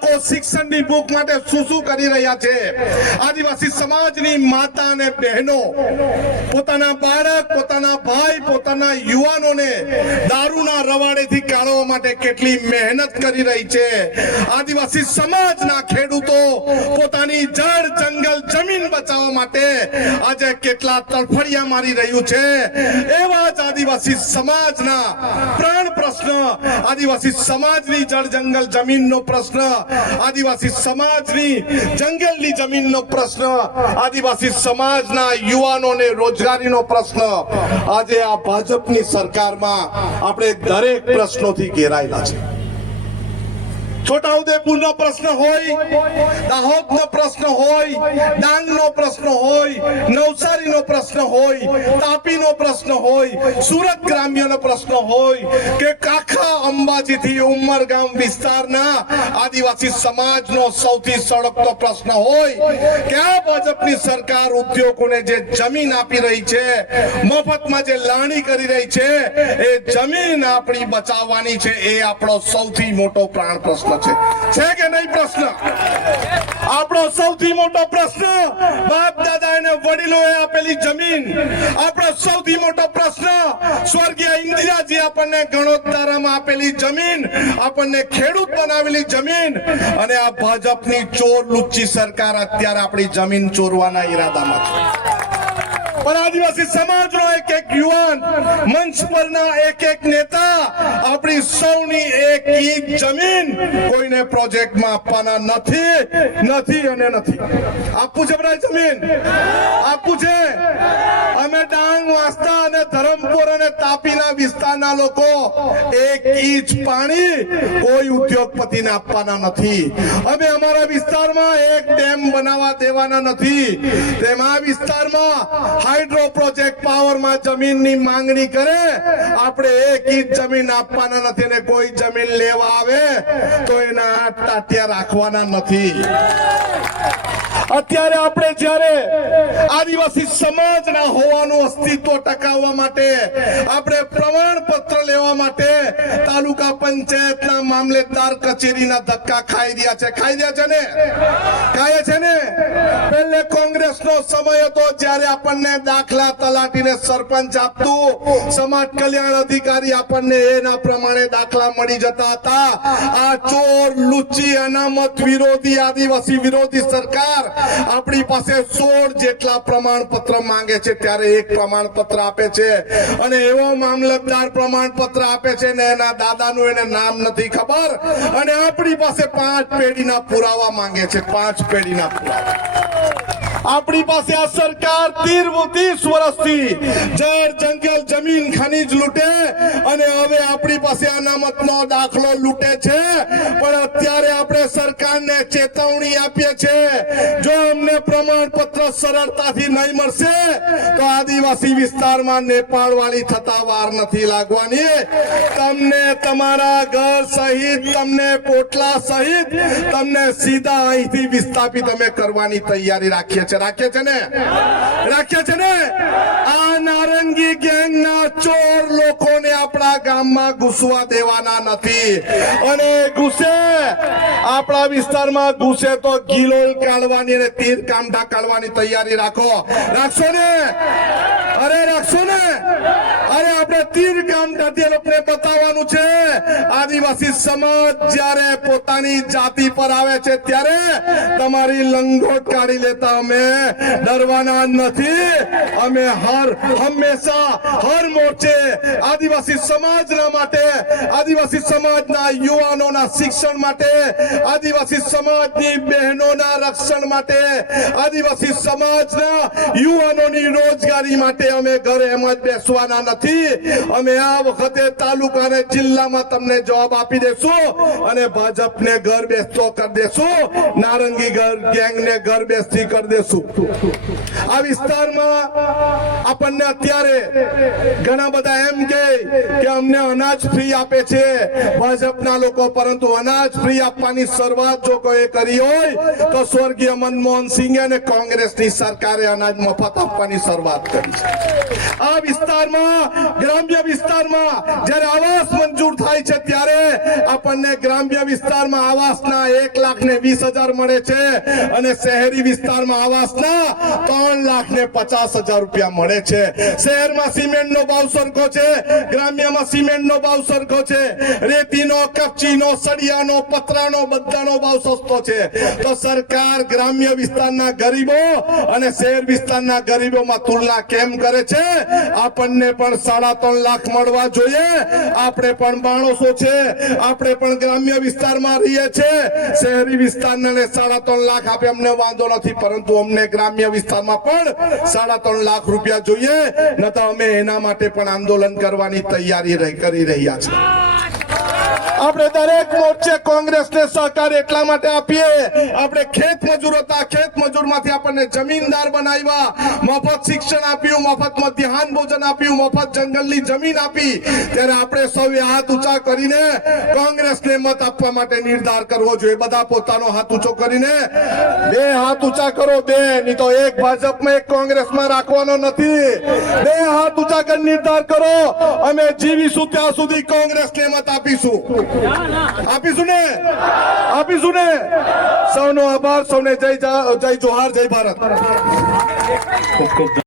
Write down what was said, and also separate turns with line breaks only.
લોકો શિક્ષણની ભૂખ માટે શું શું કરી રહ્યા છે? આદિવાસી સમાજની માતા અને બહેનો, પોતાના બાળક, પોતાના ભાઈ, પોતાના યુવાનોને દારૂના રવાડેથી કાઢવા માટે કેટલી મહેનત કરી રહી છે. આદિવાસી સમાજના ખેડૂતો પોતાની જળ, જંગલ, જમીન બચાવવા માટે આજે કેટલા તડફડિયા મારી રહ્યું છે. એવા જ આદિવાસી સમાજના પ્રાણ પ્રશ્ન, આદિવાસી સમાજની જળ, જંગલ, જમીનનો પ્રશ્ન આદિવાસી સમાજની જંગલની જમીનનો પ્રશ્ન, આદિવાસી સમાજના યુવાનોને રોજગારીનો પ્રશ્ન. આજે આ ભાજપની સરકારમાં આપણે દરેક પ્રશ્નોથી ઘેરાયેલા છે છોટાઉદેપુરનો પ્રશ્ન હોય, દાહોદનો પ્રશ્ન હોય, ડાંગનો પ્રશ્ન હોય, નવસારીનો પ્રશ્ન હોય, તાપીનો પ્રશ્ન હોય, સુરત ગ્રામ્યનો પ્રશ્ન હોય કે કાખા અંબાજીથી ઉમરગામ વિસ્તારના આદિવાસી સમાજનો સૌથી સળગતો પ્રશ્ન હોય કે આ ભાજપની સરકાર ઉદ્યોગોને જે જમીન આપી રહી છે, મફતમાં જે લાણી કરી રહી છે, એ જમીન આપણી બચાવવાની છે, એ આપણો સૌથી મોટો પ્રાણ પ્રશ્ન છે. છે કે નહીં પ્રશ્ન? આપણો સૌથી મોટો પ્રશ્ન બાપ દાદા અને વડીલોએ આપેલી જમીન. આપણો સૌથી મોટો પ્રશ્ન, સ્વર્ગીય ઇન્દિરાજી આપણને ગણોત્તરમાં આપેલી જમીન, આપણને ખેડૂત બનાવેલી જમીન. અને આ ભાજપની ચોર લુચ્ચી સરકાર અત્યારે આપણી જમીન ચોરવાના ઈરાદામાં છે. પણ આદિવાસી સમાજનો એક એક યુવાન મંચ પરના એક એક નેતા આપણી સૌની એક એક જમીન કોઈને પ્રોજેક્ટમાં આપવાના નથી નથી અને નથી. આપવું છે બધા જમીન? આપવું છે? અમે ડાંગ વાસ્તા અને ધરમપુર અને તાપીના વિસ્તારના લોકો એક ઇંચ પાણી કોઈ ઉદ્યોગપતિને આપવાના નથી. અમે અમારા વિસ્તારમાં એક ડેમ બનાવવા દેવાના નથી. તેમાં વિસ્તારમાં હાઇડ્રો પ્રોજેક્ટ પાવરમાં જમીનની માંગણી કરે, આપણે એક ઇંચ જમીન આપવાના નથી ને કોઈ જમીન લેવા આવે, તો એના આઠ તાત્યા રાખવાના નથી. અત્યારે આપણે જ્યારે આદિવાસી સમાજના હોવાનું અસ્તિત્વ ટકાવવા માટે, આપણે પ્રમાણપત્ર લેવા માટે તાલુકા પંચાયતના મામલેદાર કચેરીના ધક્કા ખાઈ રહ્યા છે. ખાઈ રહ્યા છે ને? ખાય છે ને? કોંગ્રેસનો સમય હતો જ્યારે આપણને દાખલા તલાટીને સરપંચ આપતું. સમાજ કલ્યાણ અધિકારી આપણને એના પ્રમાણે દાખલા મળી જતા હતા. આ ચોર, લુચી, અનામત વિરોધી, આદિવાસી વિરોધી સરકાર આપણી પાસે સોળ જેટલા પ્રમાણપત્ર માંગે છે ત્યારે એક પ્રમાણપત્ર આપે છે. અને એવો મામલતદાર પ્રમાણપત્ર આપે છે ને એના દાદાનું એને નામ નથી ખબર. અને આપણી પાસે પાંચ પેઢીના પુરાવા માંગે છે. પાંચ પેઢીના પુરાવા. આપણી પાસે આ સરકાર તીર ત્રીસ વર્ષથી જળ, જંગલ, જમીન, ખનીજ લૂંટે અને હવે આપણી પાસે અનામતનો દાખલો લૂંટે છે. પણ અત્યારે આપણે સરકારને ચેતવણી આપીએ છીએ જો અમને પ્રમાણપત્ર સરળતાથી નહીં મળશે, તો આદિવાસી વિસ્તારમાં નેપાળ વાળી થતા વાર નથી લાગવાની. તમને તમારા ઘર સહિત, તમને પોટલા સહિત, તમને સીધા અહીંથી વિસ્થાપિત અમે કરવાની તૈયારી રાખીએ છીએ. રાખીએ છે ને? રાખીએ છે ને? આ નારંગી ગેંગના ચોર લોકોને આપણા ગામમાં ઘૂસવા દેવાના નથી. અને ઘૂસે. આપણા વિસ્તારમાં ઘૂસે તો ગીલોલ કાઢવાની અને તીર કામઢા કાઢવાની તૈયારી રાખો. રાખશો ને? અરે રાખશો ને? અરે આપણે તીર કામઢાથી લોકોને બતાવવાનું છે. આદિવાસી સમાજ જ્યારે પોતાની જાતિ પર આવે છે, ત્યારે તમારી લંગોટ કાઢી લેતા અમે ડરવાના નથી. અમે હર હંમેશા હર મોરચે આદિવાસી સમાજના માટે, આદિવાસી સમાજના યુવાનોના શિક્ષણ માટે, આદિવાસી સમાજની બહેનોના રક્ષણ માટે, આદિવાસી સમાજના યુવાનોની રોજગારી માટે અમે ઘરે એમ જ બેસવાના નથી. અમે આ વખતે તાલુકા અને જિલ્લામાં તમને જવાબ આપી દેશું અને ભાજપને ઘર બેસતો કરી દેશું. નારંગી ઘર ગેંગને ઘર બેસતી કરી દેશું. કરશું. આ વિસ્તારમાં આપણને અત્યારે ઘણા બધા એમ કે અમને અનાજ ફ્રી આપે છે. ભાજપના લોકો, પરંતુ અનાજ ફ્રી આપવાની શરૂઆત જો કોઈ કરી હોય, તો સ્વર્ગીય મનમોહન સિંહ અને કોંગ્રેસની સરકારે અનાજ મફત આપવાની શરૂઆત કરી છે. આ વિસ્તારમાં, ગ્રામ્ય વિસ્તારમાં જ્યારે આવાસ મંજૂર થાય છે, ત્યારે આપણને ગ્રામ્ય વિસ્તારમાં આવાસના એક લાખ ને વીસ હજાર મળે છે અને શહેરી વિસ્તારમાં આવાસના ત્રણ લાખ ને પચાસ હજાર રૂપિયા મળે છે. શહેરમાં સિમેન્ટનો ભાવ સરખો છે, ગ્રામ્યમાં સિમેન્ટનો ભાવ સરખો છે, રેતીનો, કપચીનો, સળિયાનો, પતરાનો બધાનો ભાવ સસ્તો છે. તો સરકાર ગ્રામ્ય વિસ્તારના ગરીબો અને શહેર વિસ્તારના ગરીબોમાં તુલના કેમ કરે છે? આપણને પણ સાડા ત્રણ લાખ મળવા જોઈએ. આપણે પણ માણસો છે. આપણે પણ ગ્રામ્ય વિસ્તારમાં રહીએ છીએ શહેરી વિસ્તારના ને સાડા ત્રણ લાખ આપે, અમને વાંધો નથી, પરંતુ અમને ગ્રામ્ય વિસ્તારમાં પણ સાડા ત્રણ લાખ રૂપિયા જોઈએ. ન તો અમે એના માટે પણ આંદોલન કરવાની તૈયારી કરી રહ્યા છીએ. આપણે દરેક મોરચે કોંગ્રેસને સહકાર એટલા માટે આપીએ. આપણે ખેત મજૂર હતા. ખેત મજૂરમાંથી આપણને જમીનદાર બનાવ્યા. મફત શિક્ષણ આપ્યું, મફત મધ્યાહન ભોજન આપ્યું, મફત જંગલની જમીન આપી. ત્યારે આપણે સૌએ હાથ ઊંચા કરીને કોંગ્રેસને મત આપવા માટે નિર્ધાર કરવો જોઈએ. બધા પોતાનો હાથ ઊંચો કરીને બે હાથ ઊંચા કરો, બે. નહીં તો એક ભાજપમાં એક કોંગ્રેસમાં રાખવાનો નથી. બે હાથ ઊંચા કરી નિર્ધાર કરો. અમે જીવીશું ત્યાં સુધી કોંગ્રેસને મત આપીશું. આપીશું ને આપીશું ને સૌનો આભાર સૌને જય જય જોહાર જય ભારત.